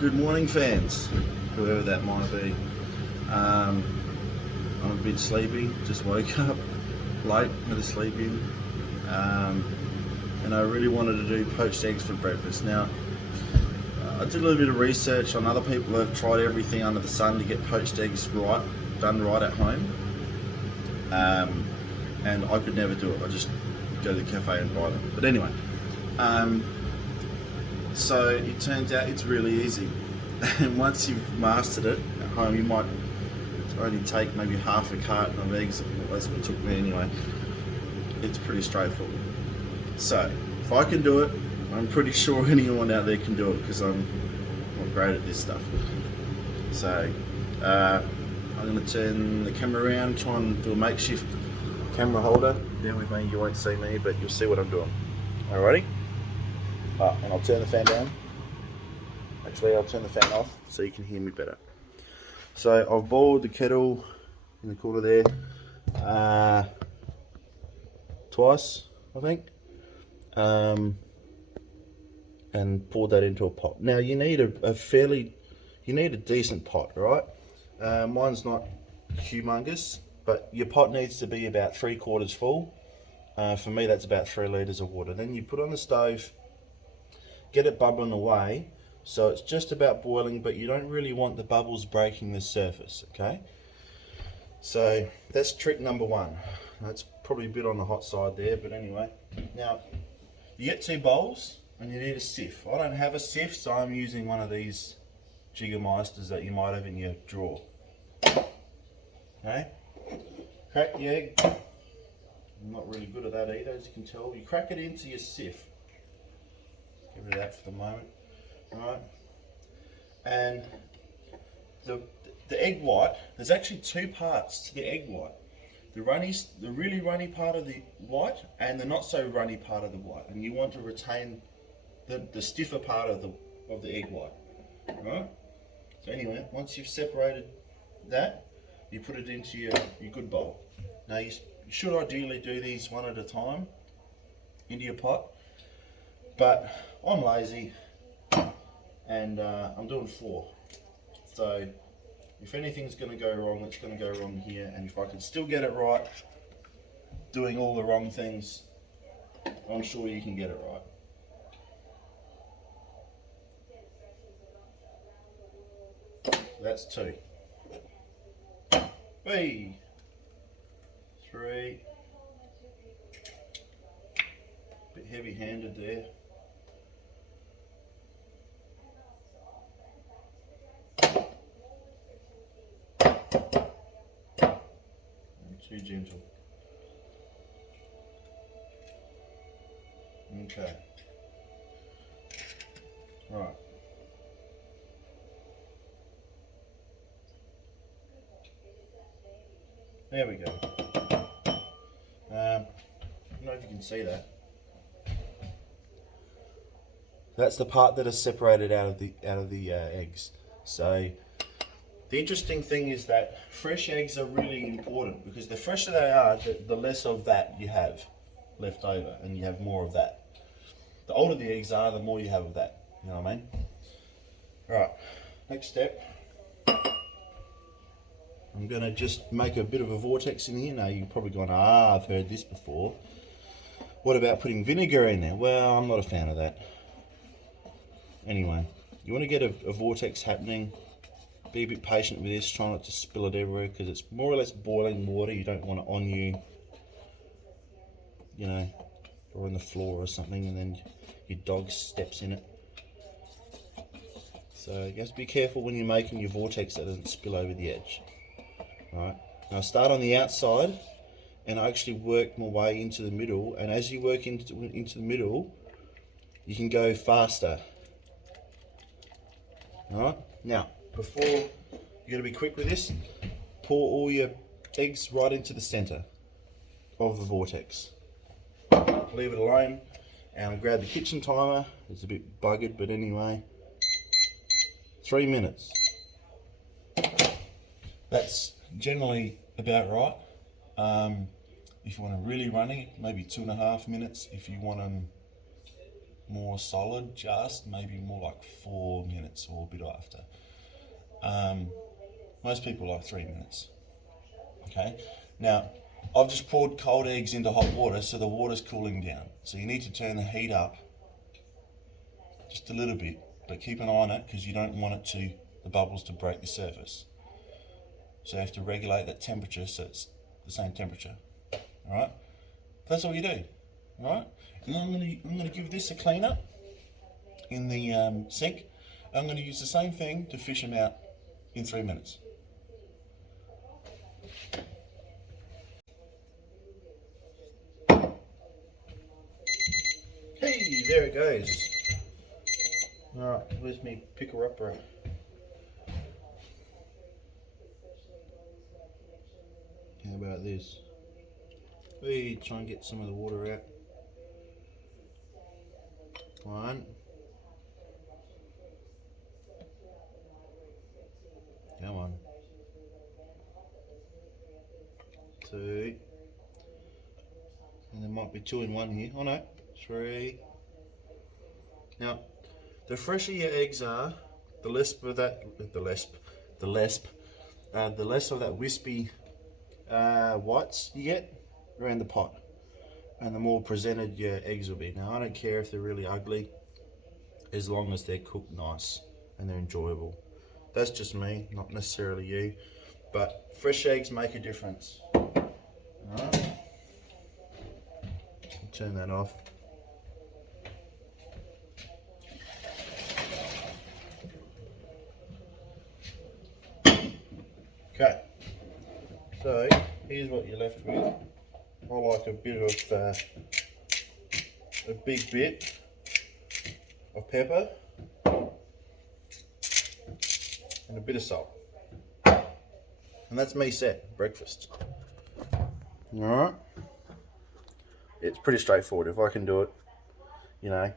Good morning, fans, whoever that might be. I'm a bit sleepy, just woke up late, had a sleep in, and I really wanted to do poached eggs for breakfast. Now, I did a little bit of research on other people who have tried everything under the sun to get poached eggs done right at home, and I could never do it. I just go to the cafe and buy them. But anyway, so it turns out it's really easy. And once you've mastered it at home, you might only take maybe half a carton of eggs. That's what it took me anyway. It's pretty straightforward. So if I can do it, I'm pretty sure anyone out there can do it because I'm great at this stuff. So I'm going to turn the camera around, try and do a makeshift camera holder. Bear with me, you won't see me, but you'll see what I'm doing. Alrighty? And I'll turn the fan down. Actually, I'll turn the fan off so you can hear me better. So I've boiled the kettle in the corner there twice, I think, and poured that into a pot. Now you need you need a decent pot, right? Mine's not humongous, but your pot needs to be about 3/4 full. For me, that's about 3 litres of water. Then you put on the stove, get it bubbling away. So it's just about boiling, but you don't really want the bubbles breaking the surface, okay? So that's trick number one. That's probably a bit on the hot side there, but anyway. Now, you get 2 bowls and you need a sieve. I don't have a sieve, so I'm using one of these Jiggermeisters that you might have in your drawer. Okay? Crack the egg. I'm not really good at that either, as you can tell. You crack it into your sieve. Get rid of that for the moment. Right, and the egg white, there's actually 2 parts to the egg white. The really runny part of the white and the not so runny part of the white, and you want to retain the stiffer part of the egg white. Right? So anyway, once you've separated that, you put it into your good bowl. Now you should ideally do these one at a time into your pot, but I'm lazy. And I'm doing 4. So if anything's going to go wrong, it's going to go wrong here. And if I can still get it right, doing all the wrong things, I'm sure you can get it right. That's 2. 3. 3. Bit heavy-handed there. 2 gentle. Okay. Right. There we go. I don't know if you can see that. That's the part that is separated out of the eggs. So the interesting thing is that fresh eggs are really important because the fresher they are, the less of that you have left over, and you have more of that. The older the eggs are, the more you have of that. You know what I mean? Right. Next step. I'm going to just make a bit of a vortex in here. Now you're probably going, I've heard this before. What about putting vinegar in there? Well, I'm not a fan of that. Anyway, you want to get a vortex happening. Be a bit patient with this, try not to spill it everywhere because it's more or less boiling water. You don't want it on you know, or on the floor or something, and then your dog steps in it. So you have to be careful when you're making your vortex that doesn't spill over the edge. Alright, now start on the outside and I actually work my way into the middle, and as you work into the middle, you can go faster. Alright, now before, you got to be quick with this, pour all your eggs right into the center of the vortex. Leave it alone, and I'll grab the kitchen timer. It's a bit buggered, but anyway, 3 minutes. That's generally about right. If you want them really runny, maybe 2.5 minutes. If you want them, more solid, just maybe more like 4 minutes or a bit after. Most people like 3 minutes. Okay, now I've just poured cold eggs into hot water, so the water's cooling down. So you need to turn the heat up just a little bit, but keep an eye on it because you don't want the bubbles to break the surface. So you have to regulate that temperature so it's the same temperature. All right, that's all you do. All right, and then I'm gonna give this a clean up in the sink. I'm gonna use the same thing to fish them out in 3 minutes. Hey, there it goes. Alright, where's me picker upper? How about this? We try and get some of the water out. One. Come on. Two. And there might be 2 in 1 here. Oh no. 3. Now, the fresher your eggs are, the less of that, the less of that wispy whites you get around the pot, and the more presented your eggs will be. Now, I don't care if they're really ugly, as long as they're cooked nice and they're enjoyable. That's just me, not necessarily you, but fresh eggs make a difference. Alright, turn that off. Okay, so here's what you're left with. I like a bit of a big bit of pepper and a bit of salt, and that's me set breakfast. All right, it's pretty straightforward. If I can do it, you know,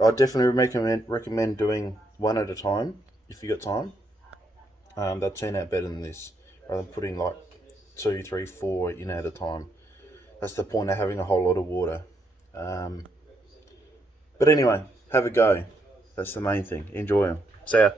I definitely recommend doing one at a time if you got time. They'll turn out better than this, rather than putting like 2, 3, 4 in at a time. That's the point of having a whole lot of water. But anyway, have a go. That's the main thing. Enjoy them. See ya.